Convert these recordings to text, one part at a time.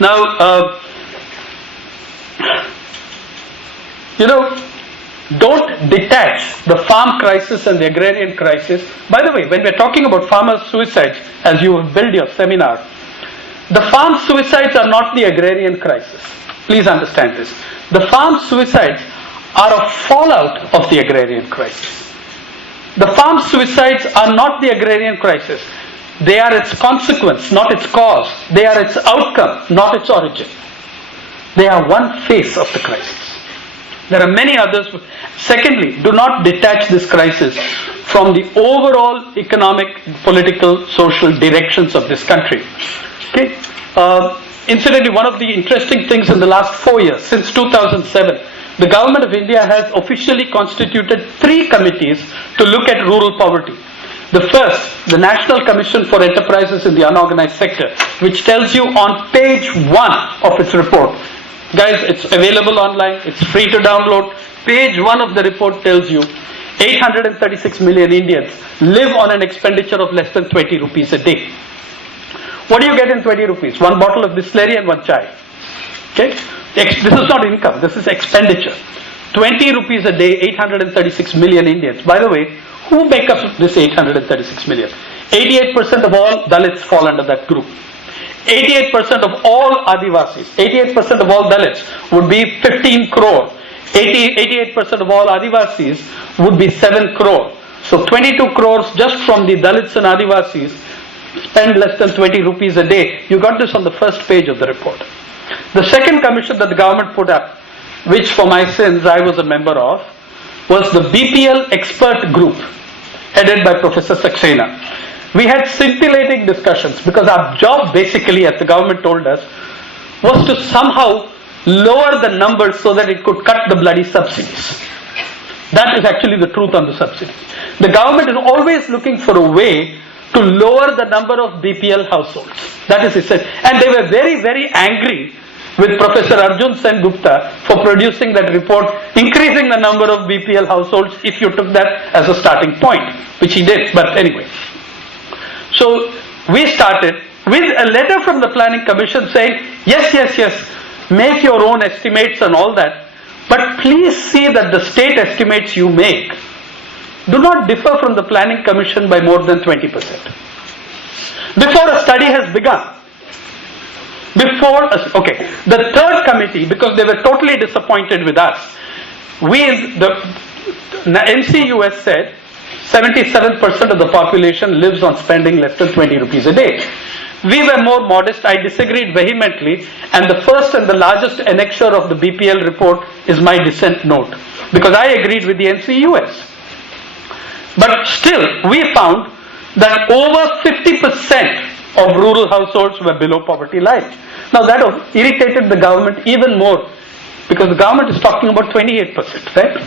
Now, don't detach the farm crisis and the agrarian crisis. By the way, when we're talking about farmer suicides, as you build your seminar, the farm suicides are not the agrarian crisis. Please understand this. The farm suicides are a fallout of the agrarian crisis. The farm suicides are not the agrarian crisis. They are its consequence, not its cause. They are its outcome, not its origin. They are one face of the crisis. There are many others. Secondly, do not detach this crisis from the overall economic, political, social directions of this country. Okay. Incidentally, one of the interesting things in the last 4 years, since 2007, the government of India has officially constituted 3 committees to look at rural poverty. The first, the National Commission for Enterprises in the Unorganized Sector, which tells you on page 1 of its report. Guys, it's available online, it's free to download. Page 1 of the report tells you 836 million Indians live on an expenditure of less than 20 rupees a day. What do you get in 20 rupees? 1 bottle of Bisleri and 1 chai. Okay? This is not income, this is expenditure. 20 rupees a day, 836 million Indians. By the way, who make up this 836 million? 88% of all Dalits fall under that group. 88% of all Adivasis, 88% of all Dalits would be 15 crore. 88% of all Adivasis would be 7 crore. So 22 crores just from the Dalits and Adivasis spend less than 20 rupees a day. You got this on the first page of the report. The second commission that the government put up, which for my sins I was a member of, was the BPL expert group headed by Professor Sainath. We had scintillating discussions because our job basically, as the government told us, was to somehow lower the numbers so that it could cut the bloody subsidies. That is actually the truth on the subsidies. The government is always looking for a way to lower the number of BPL households. That is, it said. And they were very, very angry with Professor Arjun Sen Gupta for producing that report, increasing the number of BPL households if you took that as a starting point, which he did. But anyway. So we started with a letter from the Planning Commission saying, yes, make your own estimates and all that, but please see that the state estimates you make do not differ from the Planning Commission by more than 20%. Before a study has begun. The third committee, because they were totally disappointed with us, the NCUS said 77% of the population lives on spending less than 20 rupees a day. We were more modest. I disagreed vehemently, and the first and the largest annexure of the BPL report is my dissent note, because I agreed with the NCUS. But still, we found that over 50% of rural households were below poverty line. Now that irritated the government even more, because the government is talking about 28%, right?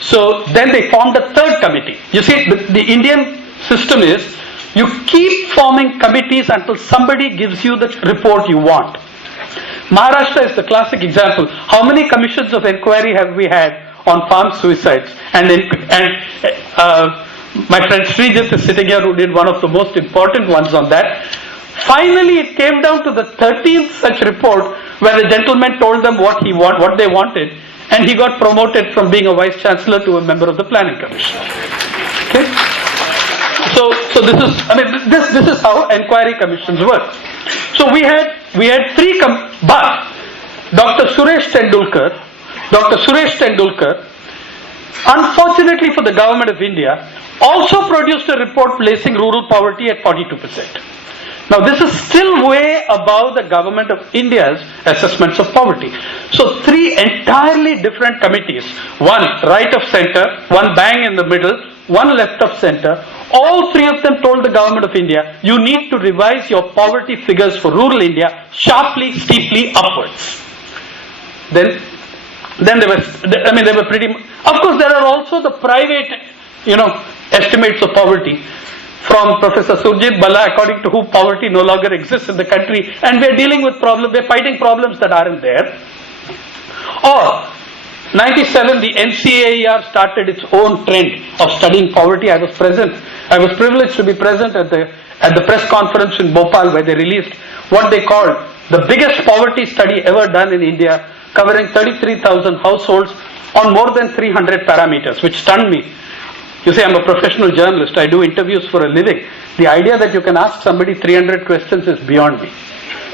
So then they formed a third committee. You see, the Indian system is, you keep forming committees until somebody gives you the report you want. Maharashtra is the classic example. How many commissions of inquiry have we had on farm suicides? And my friend Srijit is sitting here, who did one of the most important ones on that. Finally, it came down to the 13th such report where the gentleman told them what they wanted, and he got promoted from being a vice chancellor to a member of the Planning Commission. Okay. So this is how inquiry commissions work. So we had 3 but Dr. Suresh Tendulkar, unfortunately for the government of India, also produced a report placing rural poverty at 42%. Now this is still way above the government of India's assessments of poverty. So 3 entirely different committees, one right of center, one bang in the middle, one left of center, all 3 of them told the government of India, you need to revise your poverty figures for rural India sharply, steeply upwards. Then they were pretty, of course there are also the private, estimates of poverty from Professor Surjit Bala, according to whom poverty no longer exists in the country, and we're dealing with we're fighting problems that aren't there. Or 97, the NCAER started its own trend of studying poverty. I was privileged to be present at the press conference in Bhopal where they released what they called the biggest poverty study ever done in India, covering 33,000 households on more than 300 parameters, which stunned me. You see, I'm a professional journalist. I do interviews for a living. The idea that you can ask somebody 300 questions is beyond me.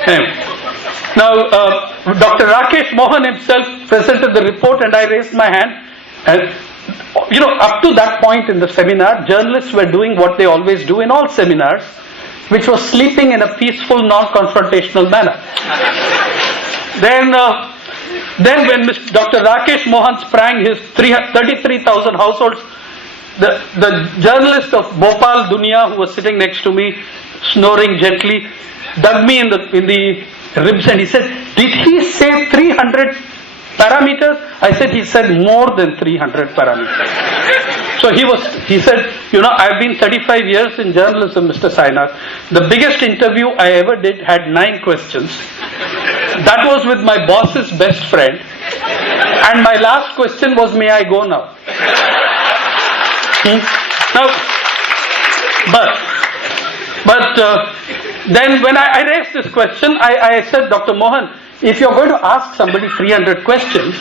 Anyway. Now, Dr. Rakesh Mohan himself presented the report and I raised my hand. And, up to that point in the seminar, journalists were doing what they always do in all seminars, which was sleeping in a peaceful, non-confrontational manner. Then when Dr. Rakesh Mohan sprang his 33,000 households, the journalist of Bhopal Dunia, who was sitting next to me, snoring gently, dug me in the ribs and he said, "Did he say 300 parameters?" I said, "He said more than 300 parameters." So he said, "I've been 35 years in journalism, Mr. Sainath. The biggest interview I ever did had 9 questions. That was with my boss's best friend. And my last question was, may I go now?" Now, but then when I raised this question, I said, "Dr. Mohan, if you're going to ask somebody 300 questions,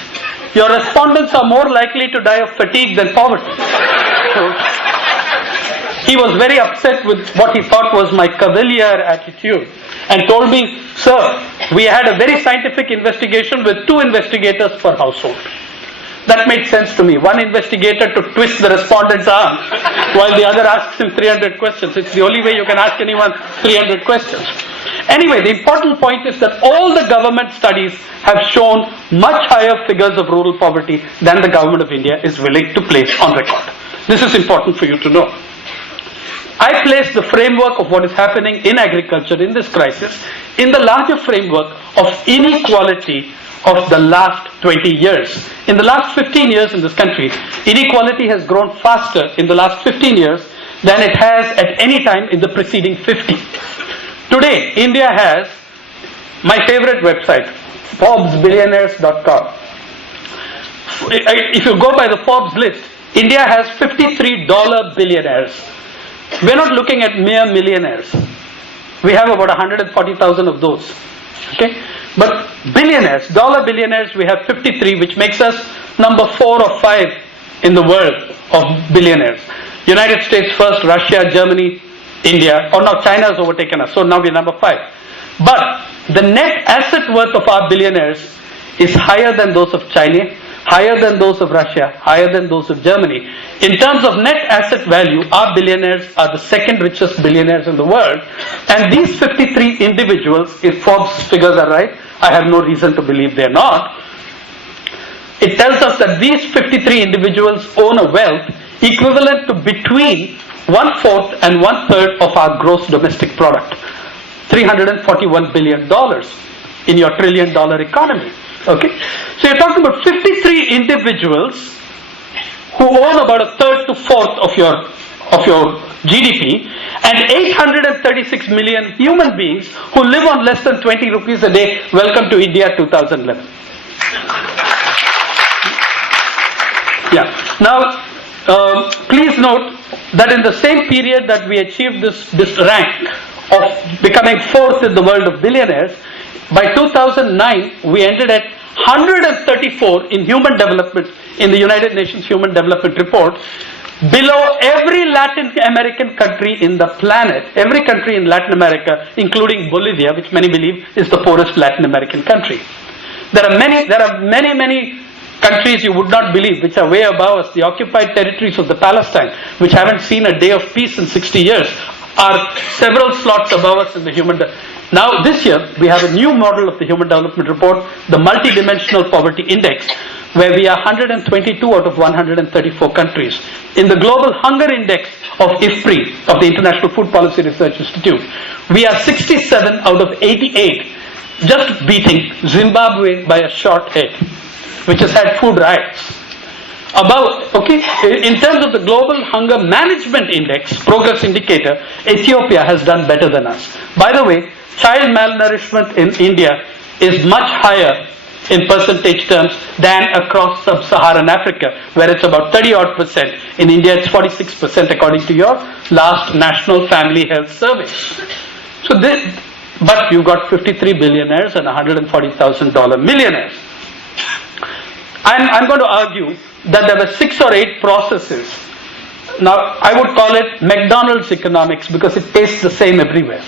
your respondents are more likely to die of fatigue than poverty." So, he was very upset with what he thought was my cavalier attitude and told me, "Sir, we had a very scientific investigation with 2 investigators per household." That made sense to me. One investigator to twist the respondent's arm while the other asks him 300 questions. It's the only way you can ask anyone 300 questions. Anyway, the important point is that all the government studies have shown much higher figures of rural poverty than the government of India is willing to place on record. This is important for you to know. I place the framework of what is happening in agriculture in this crisis in the larger framework of inequality of the last 20 years. In the last 15 years in this country, inequality has grown faster in the last 15 years than it has at any time in the preceding 50. Today, India has my favorite website, ForbesBillionaires.com. If you go by the Forbes list, India has $53 billionaires. We're not looking at mere millionaires. We have about 140,000 of those. Okay? But billionaires, dollar billionaires, we have 53, which makes us number 4 or 5 in the world of billionaires. United States first, Russia, Germany, India, or now China has overtaken us, so now we're number 5. But the net asset worth of our billionaires is higher than those of China, higher than those of Russia, higher than those of Germany. In terms of net asset value, our billionaires are the second richest billionaires in the world. And these 53 individuals, if Forbes figures are right, I have no reason to believe they're not. It tells us that these 53 individuals own a wealth equivalent to between 1/4 and 1/3 of our gross domestic product. $341 billion in your $1 trillion economy. Okay? So you're talking about 53 individuals who own about 1/3 to 1/4 of your GDP, and 836 million human beings who live on less than 20 rupees a day. Welcome to India 2011. Yeah. Now, please note that in the same period that we achieved this rank of becoming 4th in the world of billionaires, by 2009 we ended at 134 in human development in the United Nations Human Development Report, below every Latin American country in the planet, every country in Latin America, including Bolivia, which many believe is the poorest Latin American country. There are many countries you would not believe which are way above us. The occupied territories of the Palestine, which haven't seen a day of peace in 60 years, are several slots above us in the human Now this year we have a new model of the Human Development Report, the Multidimensional Poverty Index, where we are 122 out of 134 countries. In the Global Hunger Index of IFPRI, of the International Food Policy Research Institute, we are 67 out of 88, just beating Zimbabwe by a short head, which has had food riots. In terms of the Global Hunger Management Index, progress indicator, Ethiopia has done better than us. By the way, child malnourishment in India is much higher in percentage terms than across sub-Saharan Africa, where it's about 30-odd%. In India, it's 46% according to your last National Family Health Survey. So but you got 53 billionaires and $140,000 millionaires. I'm going to argue that there were 6 or 8 processes. Now, I would call it McDonald's economics because it tastes the same everywhere.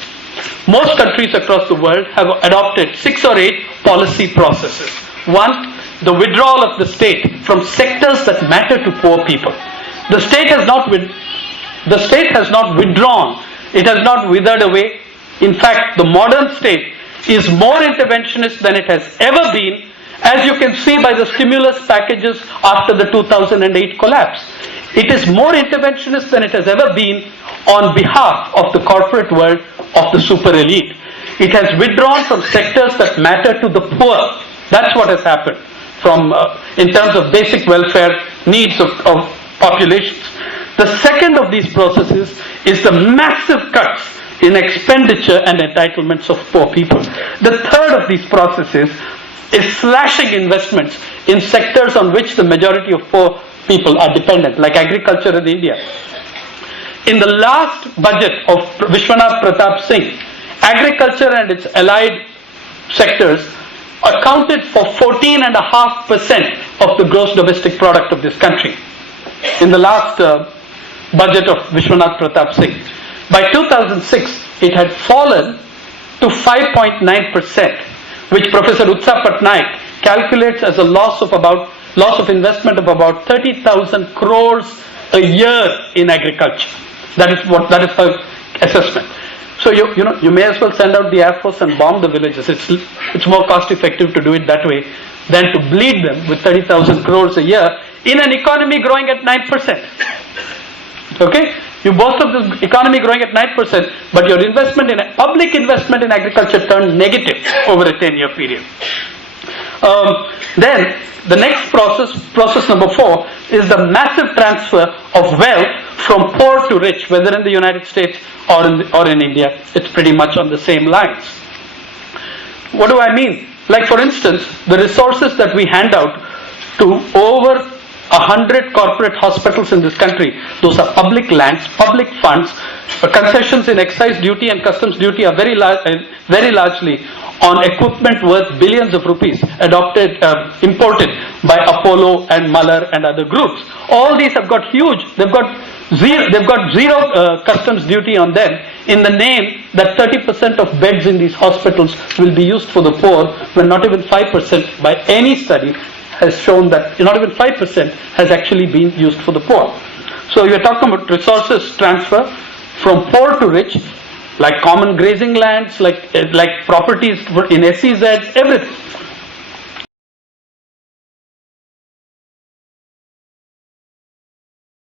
Most countries across the world have adopted 6 or 8 policy processes. One, the withdrawal of the state from sectors that matter to poor people. The state has not withdrawn. It has not withered away. In fact, the modern state is more interventionist than it has ever been, as you can see by the stimulus packages after the 2008 collapse. It is more interventionist than it has ever been on behalf of the corporate world of the super elite. It has withdrawn from sectors that matter to the poor. That's what has happened in terms of basic welfare needs of populations. The second of these processes is the massive cuts in expenditure and entitlements of poor people. The third of these processes is slashing investments in sectors on which the majority of poor people are dependent, like agriculture in India. In the last budget of Vishwanath Pratap Singh, agriculture and its allied sectors accounted for 14.5% of the gross domestic product of this country. In the last budget of Vishwanath Pratap Singh, by 2006 it had fallen to 5.9%, which Professor Utsa Patnaik calculates as a loss of investment of about 30,000 crores a year in agriculture. That is her assessment. So you may as well send out the Air Force and bomb the villages. It's more cost effective to do it that way than to bleed them with 30,000 crores a year in an economy growing at 9%. Okay? You boast of the economy growing at 9%, but your public investment in agriculture turned negative over a 10-year period. Then the next process number 4, is the massive transfer of wealth from poor to rich, whether in the United States or in India. It's pretty much on the same lines. What do I mean? Like, for instance, the resources that we hand out to over 100 corporate hospitals in this country, those are public lands, public funds. Concessions in excise duty and customs duty are very largely on equipment worth billions of rupees imported by Apollo and Muller and other groups. All these have got huge, they've got zero customs duty on them, in the name that 30% of beds in these hospitals will be used for the poor, when not even 5% by any study has shown that not even 5% has actually been used for the poor. So you're talking about resources transfer from poor to rich, like common grazing lands, like properties in SEZs, everything.